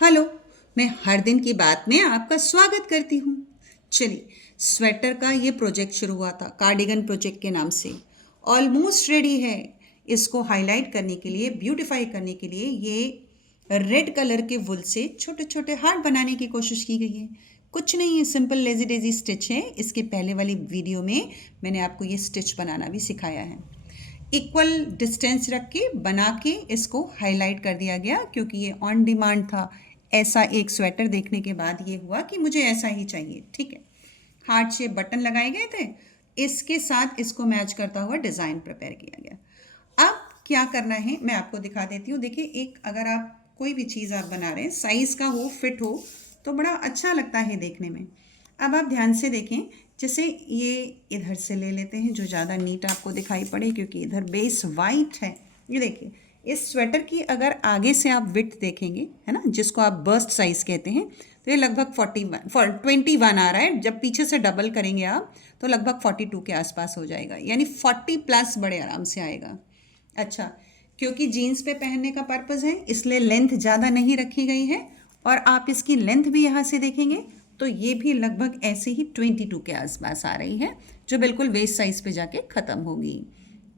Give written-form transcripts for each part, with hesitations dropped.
Hello. मैं हर दिन की बात में आपका स्वागत करती हूँ। चलिए, स्वेटर का ये प्रोजेक्ट शुरू हुआ था कार्डिगन प्रोजेक्ट के नाम से। ऑलमोस्ट रेडी है। इसको हाईलाइट करने के लिए, ब्यूटीफाई करने के लिए ये रेड कलर के वुल से छोटे छोटे हार्ट बनाने की कोशिश की गई है। कुछ नहीं है, सिंपल लेजी डेजी स्टिच है। इसके पहले वाली वीडियो में मैंने आपको ये स्टिच बनाना भी सिखाया है। इक्वल डिस्टेंस रख के बना के इसको हाईलाइट कर दिया गया, क्योंकि ये ऑन डिमांड था। ऐसा एक स्वेटर देखने के बाद ये हुआ कि मुझे ऐसा ही चाहिए। ठीक है, हार्ट शेप बटन लगाए गए थे, इसके साथ इसको मैच करता हुआ डिज़ाइन प्रिपेयर किया गया। अब क्या करना है मैं आपको दिखा देती हूँ। देखिए, एक अगर आप कोई भी चीज़ आप बना रहे हैं, साइज़ का हो, फिट हो, तो बड़ा अच्छा लगता है देखने में। अब आप ध्यान से देखें, जैसे ये इधर से ले लेते हैं जो ज़्यादा नीट आपको दिखाई पड़े, क्योंकि इधर बेस वाइट है। ये देखिए, इस स्वेटर की अगर आगे से आप विड्थ देखेंगे, है ना, जिसको आप बर्स्ट साइज़ कहते हैं, तो ये लगभग 21 आ रहा है। जब पीछे से डबल करेंगे आप तो लगभग 42 के आसपास हो जाएगा, यानी 40 प्लस बड़े आराम से आएगा। अच्छा, क्योंकि जीन्स पे पहनने का पर्पज़ है इसलिए लेंथ ज़्यादा नहीं रखी गई है। और आप इसकी लेंथ भी यहाँ से देखेंगे तो ये भी लगभग ऐसे ही 22 के आसपास आ रही है, जो बिल्कुल वेस्ट साइज़ पे जाके ख़त्म होगी।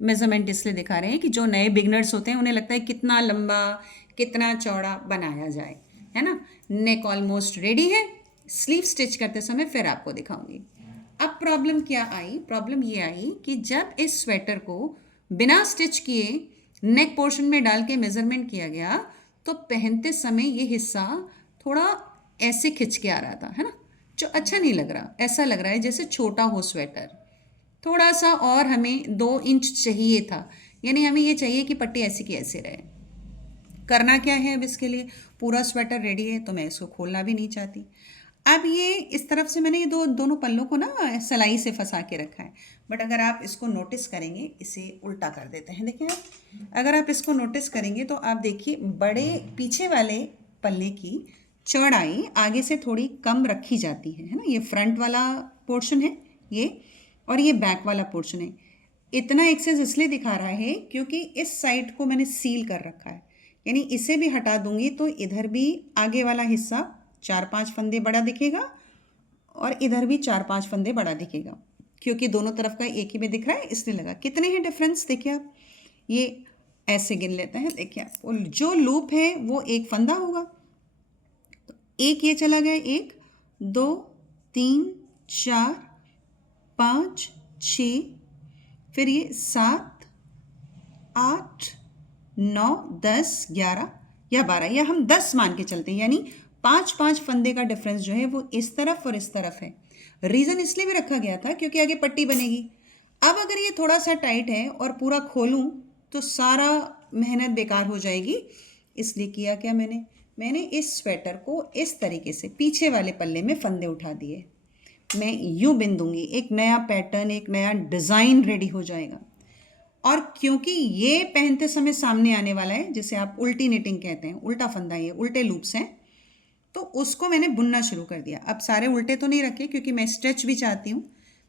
मेज़रमेंट इसलिए दिखा रहे हैं कि जो नए बिगनर्स होते हैं उन्हें लगता है कितना लंबा, कितना चौड़ा बनाया जाए, है ना। नेक ऑलमोस्ट रेडी है। स्लीव स्टिच करते समय फिर आपको दिखाऊंगी। अब प्रॉब्लम क्या आई? प्रॉब्लम ये आई कि जब इस स्वेटर को बिना स्टिच किए नेक पोर्शन में डाल के मेज़रमेंट किया गया, तो पहनते समय ये हिस्सा थोड़ा ऐसे खिंच के आ रहा था, है ना, जो अच्छा नहीं लग रहा। ऐसा लग रहा है जैसे छोटा हो स्वेटर। थोड़ा सा और हमें 2 इंच चाहिए था, यानी हमें ये चाहिए कि पट्टी ऐसी की ऐसे रहे। करना क्या है अब इसके लिए? पूरा स्वेटर रेडी है तो मैं इसको खोलना भी नहीं चाहती। अब ये इस तरफ से मैंने ये दोनों पल्लों को ना सिलाई से फंसा के रखा है। बट अगर आप इसको नोटिस करेंगे, इसे उल्टा कर देते हैं। देखिए आप, अगर आप इसको नोटिस करेंगे तो आप देखिए, बड़े पीछे वाले पल्ले की चौड़ाई आगे से थोड़ी कम रखी जाती है ना। ये फ्रंट वाला पोर्शन है ये, और ये बैक वाला पोर्शन है। इतना एक्सेस इसलिए दिखा रहा है क्योंकि इस साइड को मैंने सील कर रखा है, यानी इसे भी हटा दूंगी तो इधर भी आगे वाला हिस्सा 4-5 फंदे बड़ा दिखेगा और इधर भी 4-5 फंदे बड़ा दिखेगा, क्योंकि दोनों तरफ का एक ही में दिख रहा है इसलिए लगा। कितने हैं डिफरेंस देखिए आप। ये ऐसे गिन लेते हैं, देखिए आप, जो लूप है वो एक फंदा होगा, तो एक ये चला गया, 1 2 3 4 5 6, फिर ये 7 8 9 10 11 या 12, या हम 10 मान के चलते हैं, यानी 5-5 फंदे का डिफरेंस जो है वो इस तरफ और इस तरफ है। रीज़न इसलिए भी रखा गया था क्योंकि आगे पट्टी बनेगी। अब अगर ये थोड़ा सा टाइट है और पूरा खोलूं तो सारा मेहनत बेकार हो जाएगी। इसलिए किया क्या मैंने इस स्वेटर को इस तरीके से पीछे वाले पल्ले में फंदे उठा दिए। मैं यूँ बिन दूंगी, एक नया पैटर्न, एक नया डिज़ाइन रेडी हो जाएगा। और क्योंकि ये पहनते समय सामने आने वाला है, जिसे आप उल्टी निटिंग कहते हैं, उल्टा फंदा, ये उल्टे लूप्स हैं, तो उसको मैंने बुनना शुरू कर दिया। अब सारे उल्टे तो नहीं रखे क्योंकि मैं स्ट्रेच भी चाहती हूँ।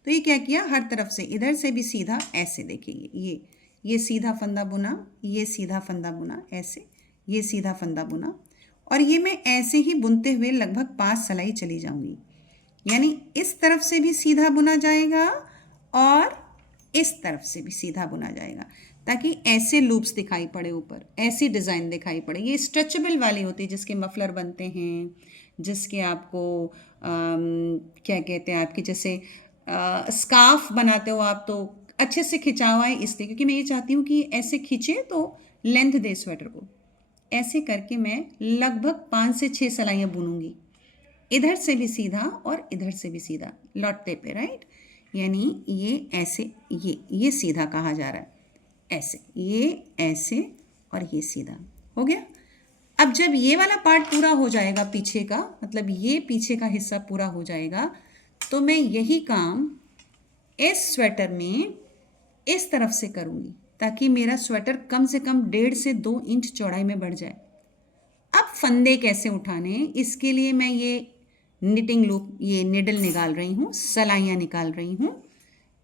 तो ये क्या किया, हर तरफ से, इधर से भी सीधा ऐसे देखिए, ये सीधा फंदा बुना, ये सीधा फंदा बुना ऐसे, ये सीधा फंदा बुना, और ये मैं ऐसे ही बुनते हुए लगभग 5 सिलाई चली जाऊंगी। यानी इस तरफ से भी सीधा बुना जाएगा और इस तरफ से भी सीधा बुना जाएगा, ताकि ऐसे लूप्स दिखाई पड़े, ऊपर ऐसी डिज़ाइन दिखाई पड़े। ये स्ट्रेचेबल वाली होती है, जिसके मफलर बनते हैं, जिसके आपको क्या कहते हैं, आपके जैसे स्कार्फ बनाते हो आप, तो अच्छे से खिंचा हुआ है इसलिए, क्योंकि मैं ये चाहती हूँ कि ऐसे खींचे तो लेंथ दे स्वेटर को। ऐसे करके मैं लगभग 5 से 6 सिलाइयाँ बुनूंगी, इधर से भी सीधा और इधर से भी सीधा, लौटते पे, राइट। यानी ये ऐसे, ये सीधा कहा जा रहा है, ऐसे, ये ऐसे और ये सीधा हो गया। अब जब ये वाला पार्ट पूरा हो जाएगा पीछे का, मतलब ये पीछे का हिस्सा पूरा हो जाएगा, तो मैं यही काम इस स्वेटर में इस तरफ से करूँगी, ताकि मेरा स्वेटर कम से कम 1.5 से 2 इंच चौड़ाई में बढ़ जाए। अब फंदे कैसे उठाने हैं, इसके लिए मैं ये निटिंग लूप, ये निडल निकाल रही हूँ, सलाइयाँ निकाल रही हूँ,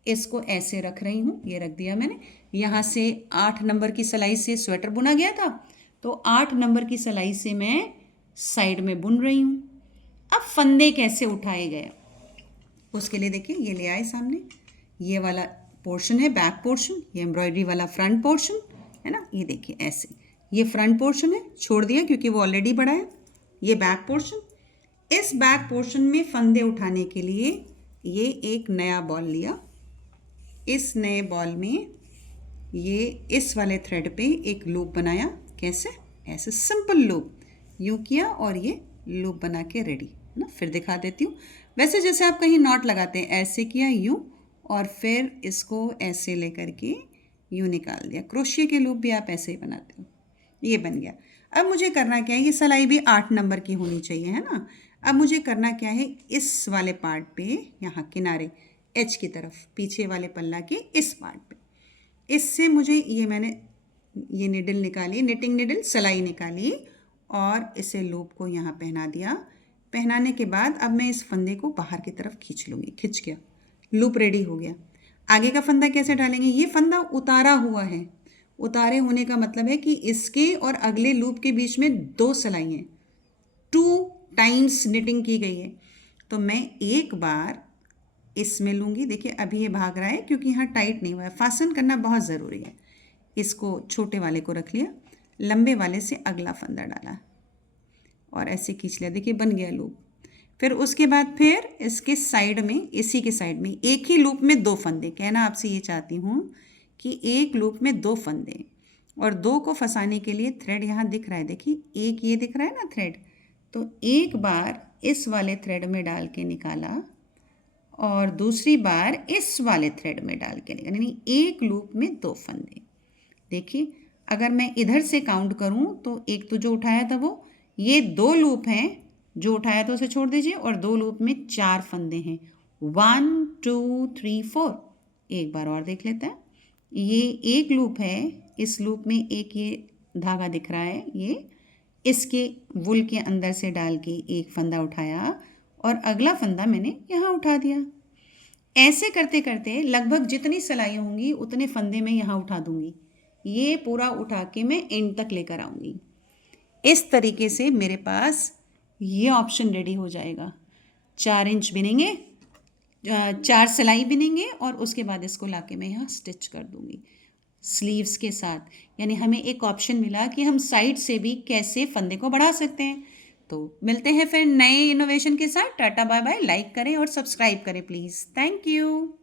इसको ऐसे रख रही हूँ, ये रख दिया मैंने। यहाँ से 8 नंबर की सिलाई से स्वेटर बुना गया था, तो 8 नंबर की सिलाई से मैं साइड में बुन रही हूँ। अब फंदे कैसे उठाए गए उसके लिए देखिए, ये ले आए सामने, ये वाला पोर्शन है बैक पोर्शन, ये एम्ब्रॉयडरी वाला फ्रंट पोर्शन है ना, ये देखिए ऐसे, ये फ्रंट पोर्शन है, छोड़ दिया क्योंकि वो ऑलरेडी बड़ा है। ये बैक पोर्शन, इस बैक पोर्शन में फंदे उठाने के लिए ये एक नया बॉल लिया, इस नए बॉल में ये इस वाले थ्रेड पे एक लूप बनाया। कैसे? ऐसे सिंपल लूप, यूँ किया और ये लूप बना के रेडी है ना। फिर दिखा देती हूँ, वैसे जैसे आप कहीं नॉट लगाते हैं, ऐसे किया यूँ और फिर इसको ऐसे लेकर के यूँ निकाल दिया। क्रोशिया के लूप भी आप ऐसे ही बनाते हो। ये बन गया। अब मुझे करना क्या है, ये सिलाई भी 8 नंबर की होनी चाहिए है ना। अब मुझे करना क्या है, इस वाले पार्ट पे, यहाँ किनारे एच की तरफ, पीछे वाले पल्ला के इस पार्ट पे, इससे मुझे ये मैंने ये निडल निकाली, निटिंग निडल सिलाई निकाली और इसे लूप को यहाँ पहना दिया। पहनाने के बाद अब मैं इस फंदे को बाहर की तरफ खींच लूँगी। खिंच गया, लूप रेडी हो गया। आगे का फंदा कैसे डालेंगे, ये फंदा उतारा हुआ है। उतारे होने का मतलब है कि इसके और अगले लूप के बीच में 2 सिलाई हैं, 2 टाइम्स निटिंग की गई है। तो मैं एक बार इसमें लूँगी, देखिए अभी ये भाग रहा है क्योंकि यहाँ टाइट नहीं हुआ है, फासन करना बहुत ज़रूरी है। इसको छोटे वाले को रख लिया, लंबे वाले से अगला फंदा डाला और ऐसे खींच लिया, देखिए बन गया लूप। फिर उसके बाद फिर इसके साइड में, इसी के साइड में एक ही लूप में 2 फंदे, कहना आपसे ये चाहती हूँ कि एक लूप में 2 फंदे, और 2 को फंसाने के लिए थ्रेड यहाँ दिख रहा है, देखिए एक ये दिख रहा है ना थ्रेड, तो एक बार इस वाले थ्रेड में डाल के निकाला और दूसरी बार इस वाले थ्रेड में डाल के निकाला, यानी एक लूप में 2 फंदे। देखिए अगर मैं इधर से काउंट करूं तो एक तो जो उठाया था वो, ये 2 लूप हैं, जो उठाया था उसे छोड़ दीजिए, और 2 लूप में 4 फंदे हैं, 1 2 3 4। एक बार और देख लेते हैं, ये एक लूप है, इस लूप में एक ये धागा दिख रहा है, ये इसके वुल के अंदर से डाल के एक फंदा उठाया और अगला फंदा मैंने यहाँ उठा दिया। ऐसे करते करते लगभग जितनी सिलाइयाँ होंगी उतने फंदे मैं यहाँ उठा दूँगी। ये पूरा उठा के मैं एंड तक लेकर आऊँगी। इस तरीके से मेरे पास ये ऑप्शन रेडी हो जाएगा। 4 इंच बिनेंगे, 4 सिलाई बिनेंगे और उसके बाद इसको लाके मैं यहाँ स्टिच कर दूँगी स्लीव्स के साथ। यानी हमें एक ऑप्शन मिला कि हम साइड से भी कैसे फंदे को बढ़ा सकते हैं। तो मिलते हैं फिर नए इनोवेशन के साथ। Tata bye bye. लाइक करें और सब्सक्राइब करें प्लीज़। Thank you.